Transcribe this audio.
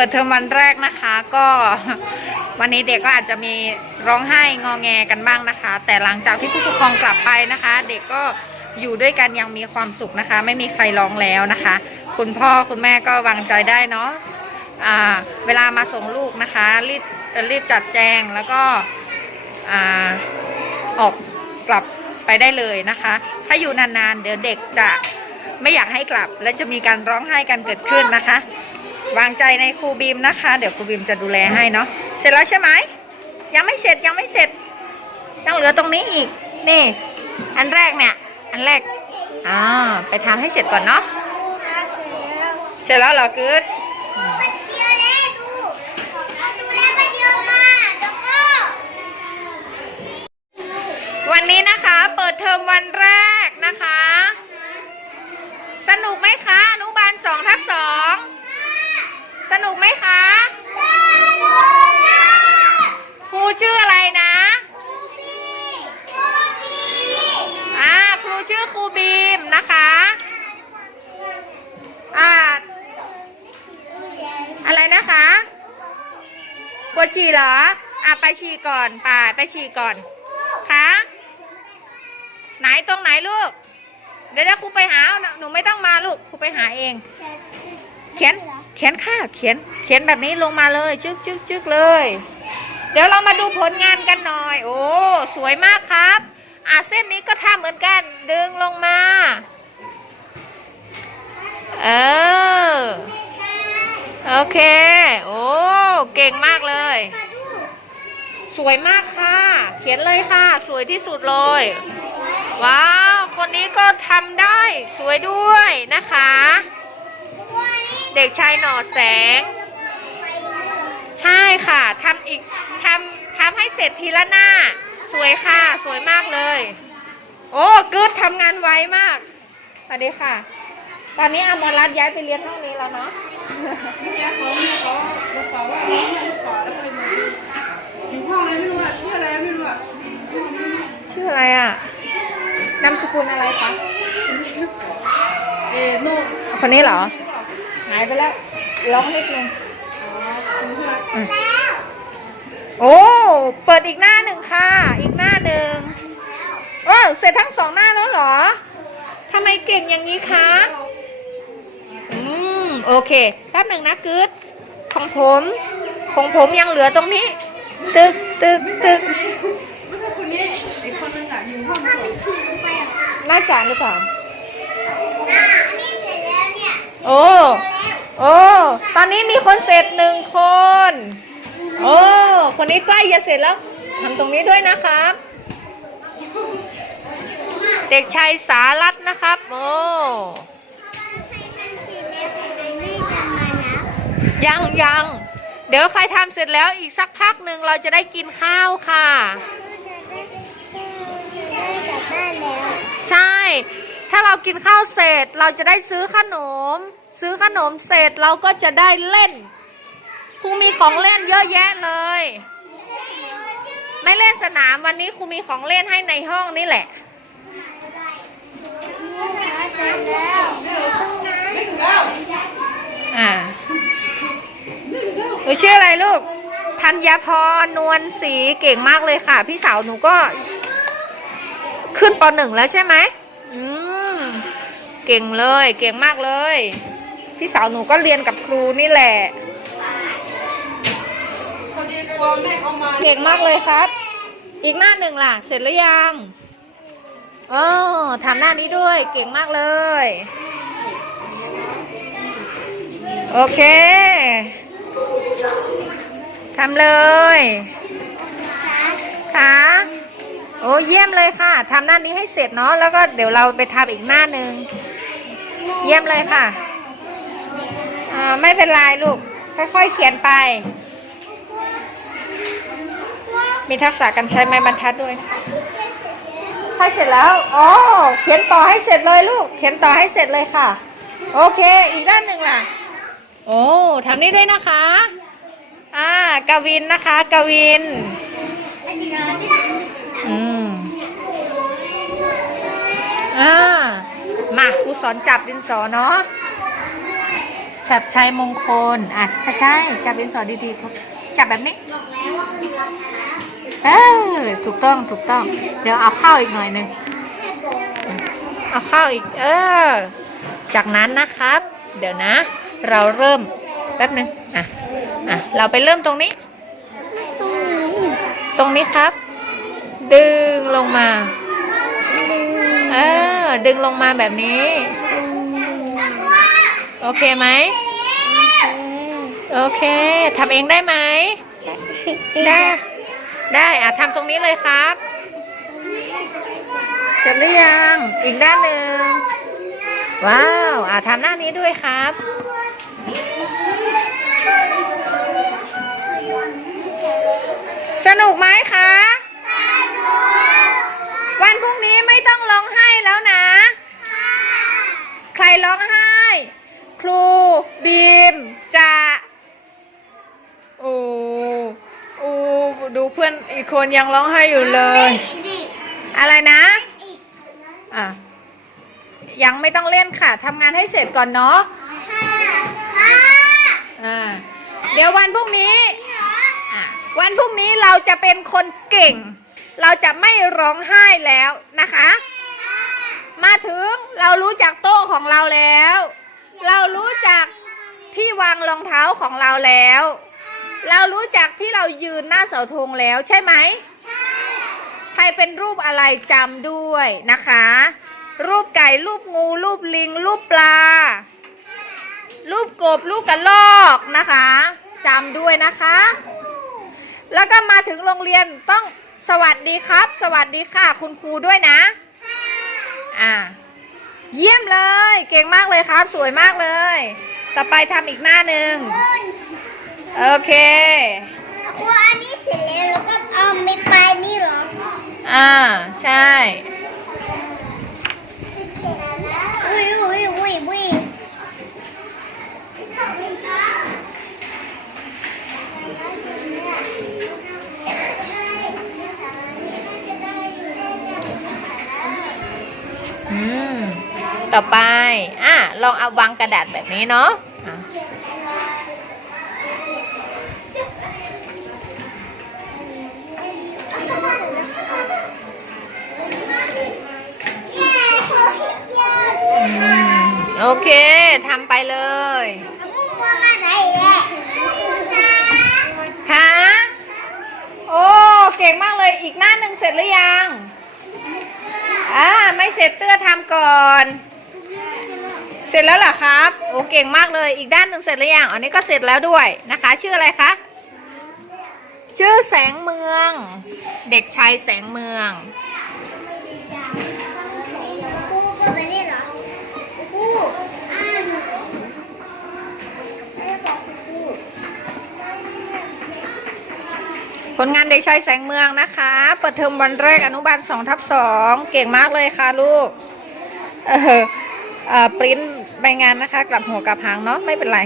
ปิดเทอมวันแรกนะคะก็วันนี้เด็กก็อาจจะมีร้องไห้งอแงกันบ้างนะคะ แต่หลังจากที่ผู้ปกครองกลับไปนะคะ เด็กก็อยู่ด้วยกันยังมีความสุขนะคะ ไม่มีใครร้องแล้วนะคะ คุณพ่อคุณแม่ก็วางใจได้เนาะอ่าเวลามาส่งลูกนะคะรีบรีบจัดแจงแล้วก็อออกกลับไปได้เลยนะคะ ถ้าอยู่นานๆเดี๋ยวเด็กจะไม่อยากให้กลับ และจะมีการร้องไห้กันเกิดขึ้นนะคะ วางใจในครูบีมนะคะ เดี๋ยวครูบีมจะดูแลให้เนาะเสร็จแล้วใช่ไหมยังไม่เสร็จยังไม่เสร็จยังเหลือตรงนี้อีก นี่ อันแรกเนี่ย อันแรกอ่าไปทำให้เสร็จก่อนเนาะเสร็จแล้วเหรอกืด ชื่ออะไรนะอ่าครูชื่อครูบีมนะคะอ่าอะไรนะคะปวดฉี่เหรออะไปฉี่ก่อนไปไปฉี่ก่อนคะไหนตรงไหนลูก เดี๋ยวเดี๋ยวครูไปหาหนูไม่ต้องมาลูกครูไปหาเอง เขียนเขียนค่ะเขียนเขียนแบบนี้ลงมาเลยจึ๊กจึ๊กจึ๊กเลย เดี๋ยวเรามาดูผลงานกันหน่อย โอ้ สวยมากครับ อะเส้นนี้ก็ทำเหมือนกัน ดึงลงมา เออ โอเค โอ้ เก่งมากเลย สวยมากค่ะ เขียนเลยค่ะ สวยที่สุดเลย ว้าว คนนี้ก็ทำได้สวยด้วยนะคะ เด็กชายหน่อแสง ใช่ค่ะทำอีกทำทำให้เสร็จทีละหน้า สวยค่ะสวยมากเลย โอ้กึดทำงานไวมากสวัสดีค่ะ ตอนนี้อมรรัตน์ย้ายไปเรียนห้องนี้แล้วเนาะเนี่ยเขาเนี่ยเขาลูกสาวว่าน้องลูกสาวแล้วก็เลยมาดูอยู่ห้องอะไรไม่รู้อะชื่ออะไรไม่รู้อะชื่ออะไรอะนามสกุลอะไรคะเอโน่นคนนี้เหรอหายไปแล้วร้องนิดนึง โอ้ เปิดอีกหน้าหนึ่งค่ะ อีกหน้าหนึ่งโอ้เสร็จทั้งสองหน้าแล้วเหรอทำไมเก่งอย่างนี้คะ อืม โอเค แป๊บหนึ่งนะกึดของผม ของผมยังเหลือตรงนี้ ตึก ตึก ตึกไม่ใช่คนนี้อีกคนนึงอะอยู่ห้องนี้น่าจะหรือเปล่านี่เสร็จแล้วเนี่ยโอ้ โอ้ ตอนนี้มีคนเสร็จหนึ่งคน โอ้ คนนี้ใกล้จะเสร็จแล้วทำตรงนี้ด้วยนะครับ เด็กชายสารัตนะครับ โอ้ยังยังเดี๋ยวใครทำเสร็จแล้วอีกสักพักหนึ่งเราจะได้กินข้าวค่ะ ใช่ ถ้าเรากินข้าวเสร็จเราจะได้ซื้อขนม ซื้อขนมเสร็จเราก็จะได้เล่นครูมีของเล่นเยอะแยะเลย ไม่เล่นสนามวันนี้ครูมีของเล่นให้ในห้องนี่แหละอ่าหนูชื่ออะไรลูก ธัญพรนวลศรีเก่งมากเลยค่ะ พี่สาวหนูก็ ขึ้นปหนึ่งแล้วใช่ไหมอืม เก่งเลย เก่งมากเลย พี่สาวหนูก็เรียนกับครูนี่แหละพอดีกลัวแม่เขามาเก่งมากเลยครับ อีกหน้าหนึ่งล่ะ เสร็จหรือยังเออทำหน้านี้ด้วย เก่งมากเลย โอเคทำเลยค่ะโอ้เยี่ยมเลยค่ะทำหน้านี้ให้เสร็จเนาะแล้วก็เดี๋ยวเราไปทำอีกหน้าหนึ่งเยี่ยมเลยค่ะ อ่าไม่เป็นไรลูก ค่อยๆเขียนไป มีทักษะการใช้ไม้บรรทัดด้วยถ้าเสร็จแล้วอ๋อเขียนต่อให้เสร็จเลยลูก เขียนต่อให้เสร็จเลยค่ะ โอเค อีกด้านหนึ่งล่ะ โอ้ทำนี่ด้วยนะคะ อ่ากวินนะคะ กวิน อืมอ่ามาครูสอนจับดินสอเนาะ จับชัยมงคล อะใช่ใช่จับดินสอดีๆครับจับแบบนี้ เออ ถูกต้อง ถูกต้อง เดี๋ยวเอาข้าวอีกหน่อยหนึ่ง เอาข้าวอีก เออ จากนั้นนะครับ เดี๋ยวนะ เราเริ่มแป๊บหนึ่งอะ อะ เราไปเริ่มตรงนี้ตรงนี้ ตรงนี้ครับ ดึงลงมา เออ ดึงลงมาแบบนี้ อเคไหมโอเคทำเองได้ไหมได้ ได้อะทำตรงนี้เลยครับ เสร็จหรือยัง อีกด้านหนึ่งว้าวอะทำหน้านี้ด้วยครับสนุกไหมคะ วันพรุ่งนี้ไม่ต้องร้องไห้แล้วนะ ใครร้องไห้ ครูบีมจะโอ้โอ้ดูเพื่อนอีกคนยังร้องไห้อยู่เลย อะไรนะอะยังไม่ต้องเล่นค่ะทำงานให้เสร็จก่อนเนาะอ่าเดี๋ยววันพรุ่งนี้วันพรุ่งนี้เราจะเป็นคนเก่ง เราจะไม่ร้องไห้แล้วนะคะ มาถึงเรารู้จักโต๊ะของเราแล้ว เรารู้จักที่วางรองเท้าของเราแล้ว เรารู้จักที่เรายืนหน้าเสาธงแล้วใช่ไหมใครเป็นรูปอะไรจำด้วยนะคะ รูปไก่รูปงู รูปลิง รูปปลา รูปกบรูปกระลอกนะคะจำด้วยนะคะ แล้วก็มาถึงโรงเรียนต้องสวัสดีครับ สวัสดีค่ะ คุณครูด้วยนะ อ่า เยี่ยมเลย เก่งมากเลยครับ สวยมากเลย ต่อไปทำอีกหน้าหนึ่งโอเคครูอันนี้เสร็จแล้วแล้วก็เอาไม่ไปนี่เหรอ อ่า ใช่อุ้ยอุ้ยอุ้ยอุ้ย ต่อไป อะ ลองเอาวางกระดาษแบบนี้เนาะโอเคทำไปเลยค่ะโอ้ เก่งมากเลย อีกหน้าหนึ่งเสร็จหรือยัง อ่า ไม่เสร็จเตื้อทำก่อน เสร็จแล้วเหรอครับ โอ้เก่งมากเลย อีกด้านหนึ่งเสร็จหรือยัง อันนี้ก็เสร็จแล้วด้วยนะคะ ชื่ออะไรคะ ชื่อแสงเมือง เด็กชายแสงเมืองครูก็ไปนี่เหรอครูอ่านไม่ได้บอกครูผลงานเด็กชายแสงเมืองนะคะ เปิดเทอมวันแรกอนุบาลสองทับสอง เก่งมากเลยค่ะลูก เออ ปริ้นใบงานนะคะ กลับหัวกลับหางเนาะไม่เป็นไร